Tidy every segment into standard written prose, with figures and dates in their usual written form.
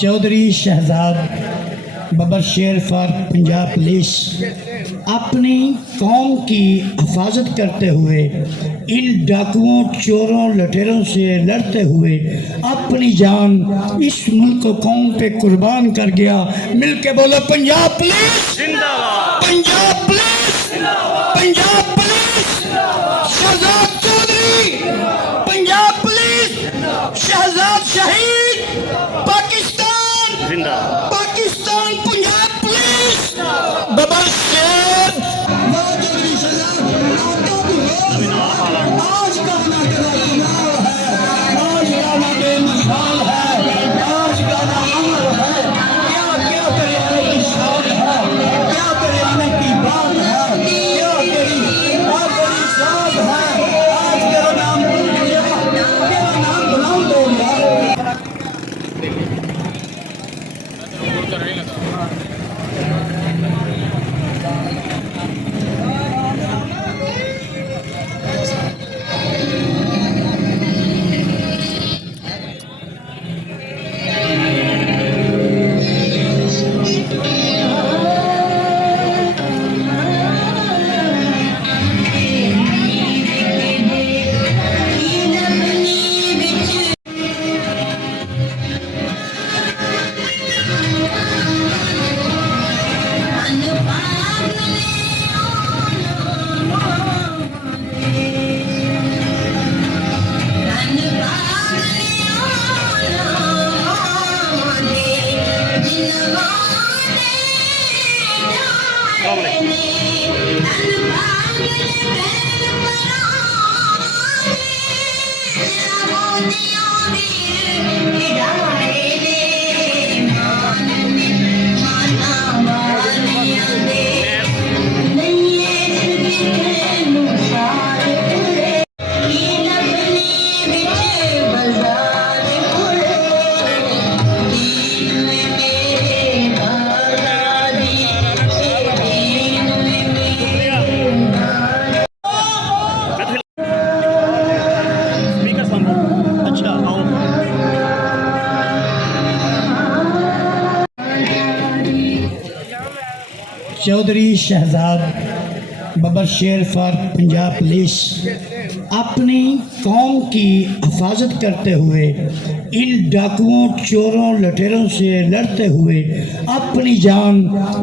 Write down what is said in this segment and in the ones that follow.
चौधरी शहजाद बबर शेर for Punjab police अपनी कौम की हिफाजत करते हुए इन डाकुओं चोरों लुटेरों से लड़ते हुए अपनी जान इस मुल्क कौम पे कुर्बान कर गया। मिलके बोलो पंजाब पुलिस जिंदाबाद, पंजाब पुलिस जिंदाबाद, पंजाब पुलिस शहजाद चौधरी, पंजाब पुलिस शहजाद शहीद, पाकिस्तान जिंदाबाद, पाकिस्तान पंजाब पुलिस बबर शेर। आज का चुनाव है, आज का बेमिसाल है, आज का अमर है। क्या क्या करे आने की शान है, क्या करे आने की बात है, क्या तेरी और बड़ी शान है। आज तेरा नाम तेरा नाम बुलाऊं दो चौधरी शहजाद बबर शेर फॉर पंजाब पुलिस अपनी कौम की हिफाजत करते हुए इन डाकुओं चोरों लुटेरों से लड़ते हुए अपनी जान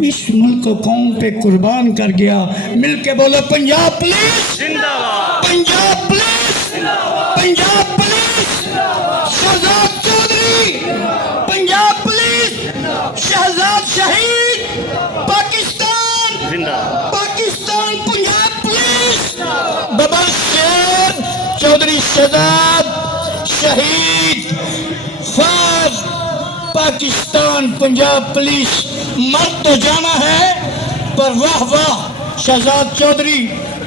इस मुल्क कौम पे कुर्बान कर गया। मिलके बोलो पंजाब पुलिस जिंदाबाद, पंजाब पुलिस जिंदाबाद, पंजाब पुलिस शहजाद चौधरी, पंजाब पुलिस शहजाद शहीद, पाकिस्तान जिंदाबाद, पाकिस्तान पंजाब पुलिस बबर शेर चौधरी शहजाद शहीद फौज पाकिस्तान पंजाब पुलिस। मर तो जाना है पर वाह वाह शहजाद चौधरी,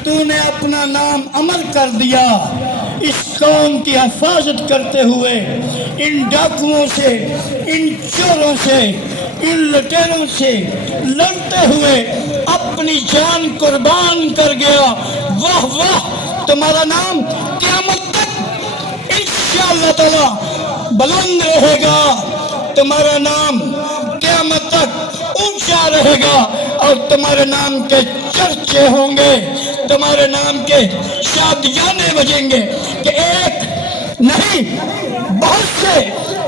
तूने अपना नाम अमर कर दिया। इस कौम की हिफाजत करते हुए इन डाकुओं से, इन चोरों से, इन लुटेरों से लड़ते हुए अपनी जान कुर्बान कर गया। वाह वाह, तुम्हारा नाम क़यामत तक इंशाअल्लाह ताला बुलंद रहेगा, तुम्हारा नाम क़यामत तक ऊंचा रहेगा और तुम्हारे नाम के चर्चे होंगे, तुम्हारे नाम के शादियाने बजेंगे कि एक नहीं बहुत से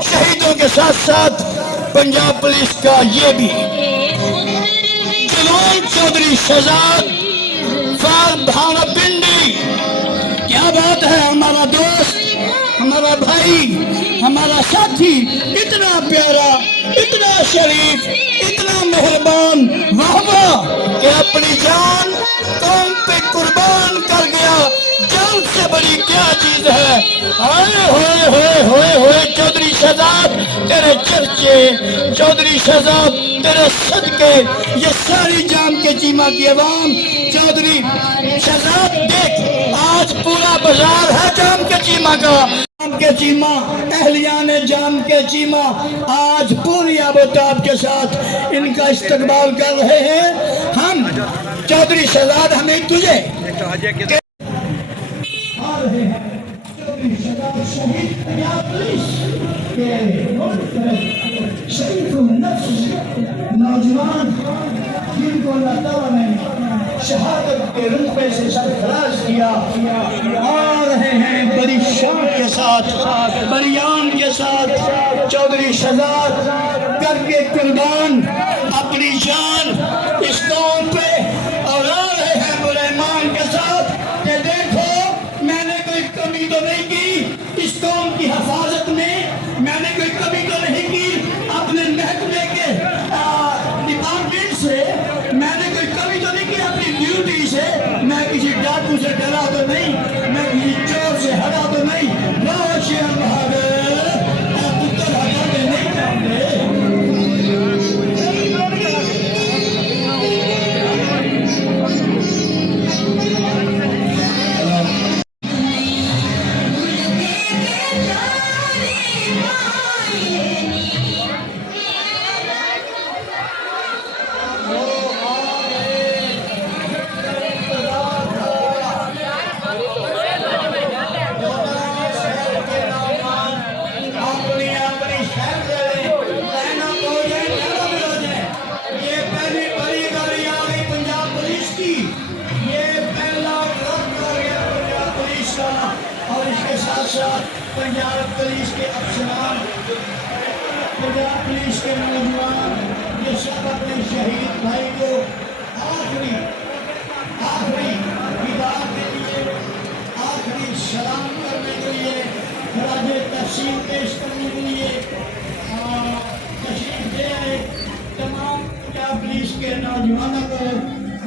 शहीदों के साथ साथ पंजाब पुलिस का ये भी जवान चौधरी शहजाद फॉर भावनपिंडी। क्या बात है, हमारा दोस्त, हमारा भाई, हमारा साथी, इतना प्यारा, इतना शरीफ, इतना मेहरबान, वाह वाह कि अपनी जान कौम पे कुर्बान कर गया। जान से बड़ी क्या चीज है। हाय होए होए होए होए चौधरी शहजाद तेरे चर्चे, चौधरी शहजाद तेरे सदके, ये सारी जाम के चीमा की आवाम। चौधरी शहजाद देख, आज पूरा बाजार है जाम के चीमा का, जाम के चीमा, अहलियान जाम के चीमा आज पूरी आबोताब के साथ इनका इस्तकबाल कर रहे हैं। हम चौधरी शहजाद हमें तुझे शहीद पंजाब पुलिस शरीफ नफ्स नौजवान जिनको अल्लाह ताला ने शहादत के रुतबे से सरफराज किया, आ रहे हैं बड़ी शान के साथ, बरियान के साथ, चौधरी शहजाद करके कुर्बान अपनी जान इस कौम पे, और आ रहे हैं बड़े ईमान के साथ कि देखो मैंने कोई कमी तो नहीं की इस कौम की हिफाजत में, मैंने कोई कमी तो नहीं की अपने महकमे के डिपार्टमेंट से, मैंने कोई कमी तो नहीं की अपनी ड्यूटी से, मैं किसी डाकू से डरा तो नहीं, मैं किसी चोर से हरा तो नहीं, शेर बहादुर पुत्र हटाने नहीं चाहते। पंजाब पुलिस के अफसरान, पंजाब पुलिस के नौजवान, ये सब अपने शहीद भाई को आखिरी विदाई के लिए, आखिरी सलाम करने के लिए, खराजे तहसीन पेश करने के लिए तशरीफ दे आए। तमाम पंजाब पुलिस के नौजवानों को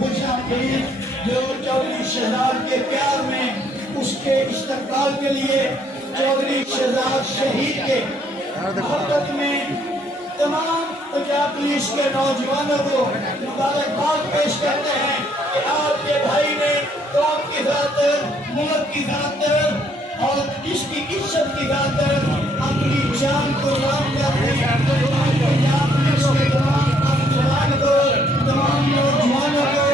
खुशामदीद, जो चौधरी शहजाद के प्यार में उसके इस्तकबाल के लिए चौधरी शहजाद शहीद के मोहब्बत में तमाम पंजाब पुलिस के नौजवानों को मुबारकबाद पेश करते हैं कि आपके भाई ने कौम की खातिर, मुल्क की खातिर और इसकी इज्जत की खातिर अपनी जान को कुर्बान कर दी। पंजाब पुलिस के तमाम अफसरान को, तमाम नौजवानों को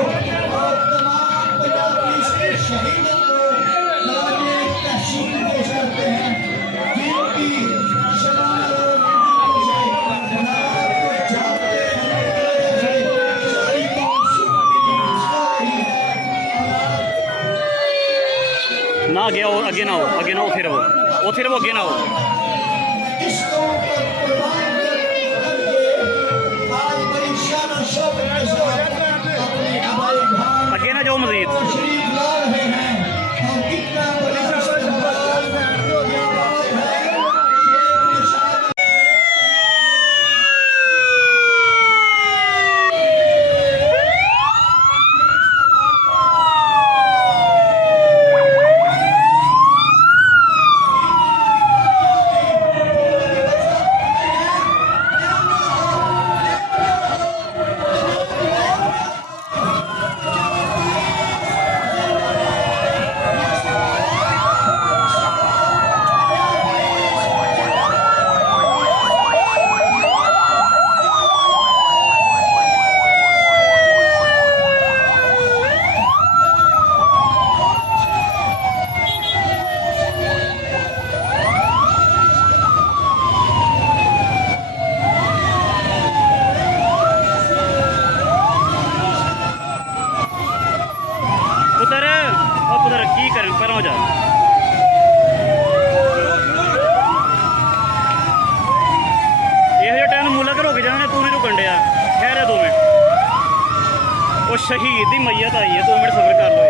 और तमाम पंजाब पुलिस के शहीदों को तहसीन पेश करते हैं, जिनकी ना आगे आओ, आगे ना हो, आगे ना हो, फिर वो आगे ना हो। आगे ना जाओ मजीद। पुत्र की करें पर हो जा ये टाइम मुल्क रुक जाने, तू नहीं रुकन दिया, ठहरे 2 मिनट। वो शहीद की मैयत आई है, 2 मिनट सफर कर लो।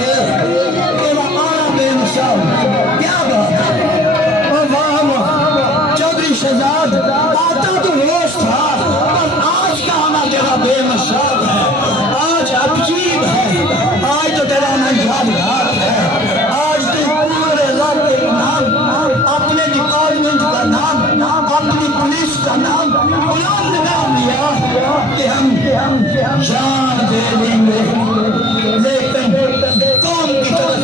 तेरा आना बेमिसाल, क्या बात है। ओ वाह वाह चौधरी शहजाद, आता तो रोज था पर आज का आना तेरा बेमिसाल है, आज अजीब है, आज तो तेरा आना यादगार है। आज तो पूरे इलाके का नाम, अपने डिपार्टमेंट का नाम, अपनी पुलिस का नाम बुलंद नाम लिया कि हम जान दे देंगे, लेकिन कौम की तरफ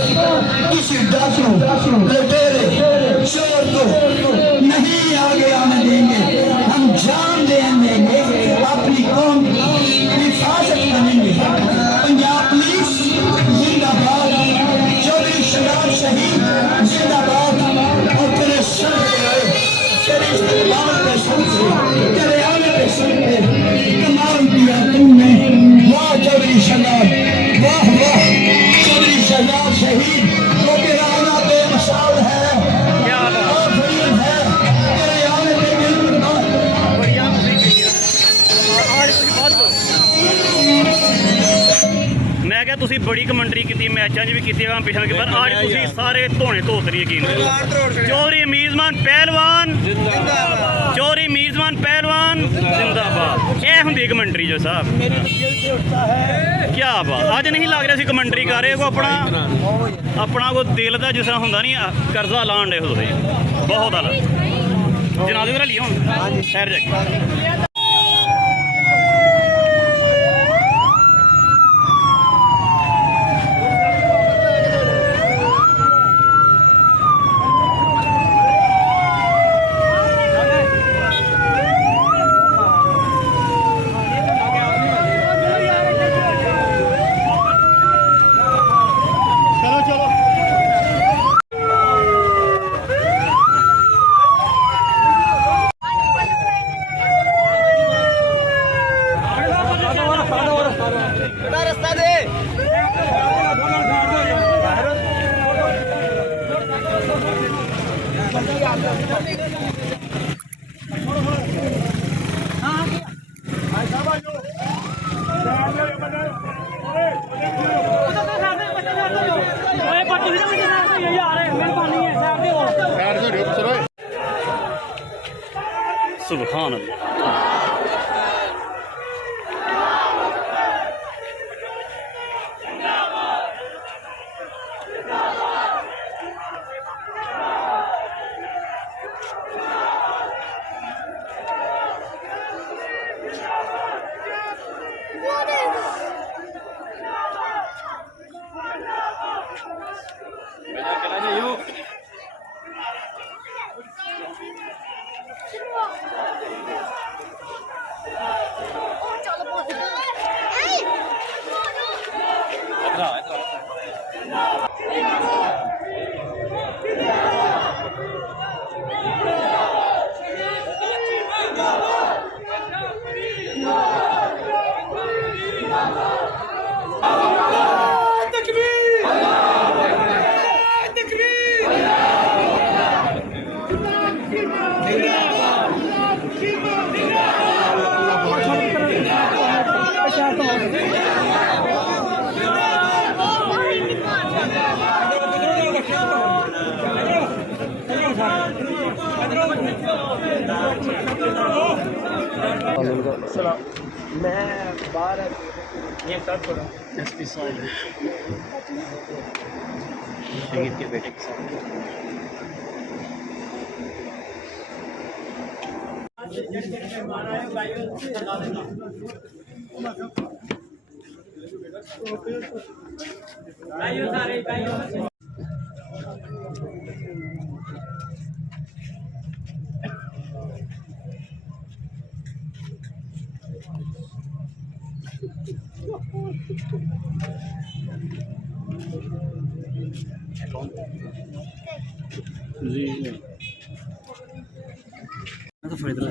किसी डाकू लुटेरे चोर को नहीं आगे आने देंगे। हम जान दे देंगे, अपनी कौम की हिफाजत करेंगे। पंजाब पुलिस जिंदाबाद, चौधरी शहजाद शहीद जिंदाबाद। और तेरे सर पे आए, तेरे इस्तेमाल पे सर से, तेरे आने पे सर पे कमाल किया तुमने। वाह चौधरी शहजाद, वाह वाह चौधरी शहजाद शहीद, वो तेरा आना बेमिसाल है, क्या बात और बड़ी है तेरे आने पे बेमिसाल। बढ़िया ਤੁਸੀਂ ਕੀਤੀਆਂ ਅੱਜ ਤੁਸੀਂ ਬਾਤ ਮੈਂ ਕਿਹਾ ਤੁਸੀਂ ਬੜੀ ਕਮੈਂਟਰੀ ਕੀਤੀ, ਮੈਚਾਂ 'ਚ ਵੀ ਕੀਤੀ, ਪਿਛਲੇ ਪਰ ਅੱਜ ਤੁਸੀਂ ਸਾਰੇ ਧੋਣੇ ਧੋਤਰੀ ਯਕੀਨ ਚੌਧਰੀ ਮੀਜ਼ਬਾਨ ਪਹਿਲਵਾਨ ਜਿੰਦਾਬਾਦ, ਚੌਧਰੀ ਮੀਜ਼ਬਾਨ ਪਹਿਲਵਾਨ ਜਿੰਦਾਬਾਦ। ਇਹ ਹੁੰਦੀ ਕਮੈਂਟਰੀ ਜੋ ਸਾਹਿਬ, ਕੀ ਬਾਤ। ਅੱਜ ਨਹੀਂ ਲੱਗ ਰਿਹਾ ਸੀ ਕਮੈਂਟਰੀ ਕਰ ਰਹੇ ਕੋ ਆਪਣਾ ਕੋ ਦਿਲ ਦਾ ਜਿਸ ਤਰ੍ਹਾਂ ਹੁੰਦਾ ਨਹੀਂ ਕਰਜ਼ਾ ਲਾਣ ਦੇ ਹੁੰਦੇ ਬਹੁਤ ਆਲਾ ਜਨਾਜ਼ੇ ਦੇ ਲਈ ਹੁਣ ਸ਼ਹਿਰ ਜਾ ਕੇ सुभान अल्लाह। मैं बाहर ये सब करूँ एसपी साहब शहीद के बेटे के साथ जी मैं तो फायदा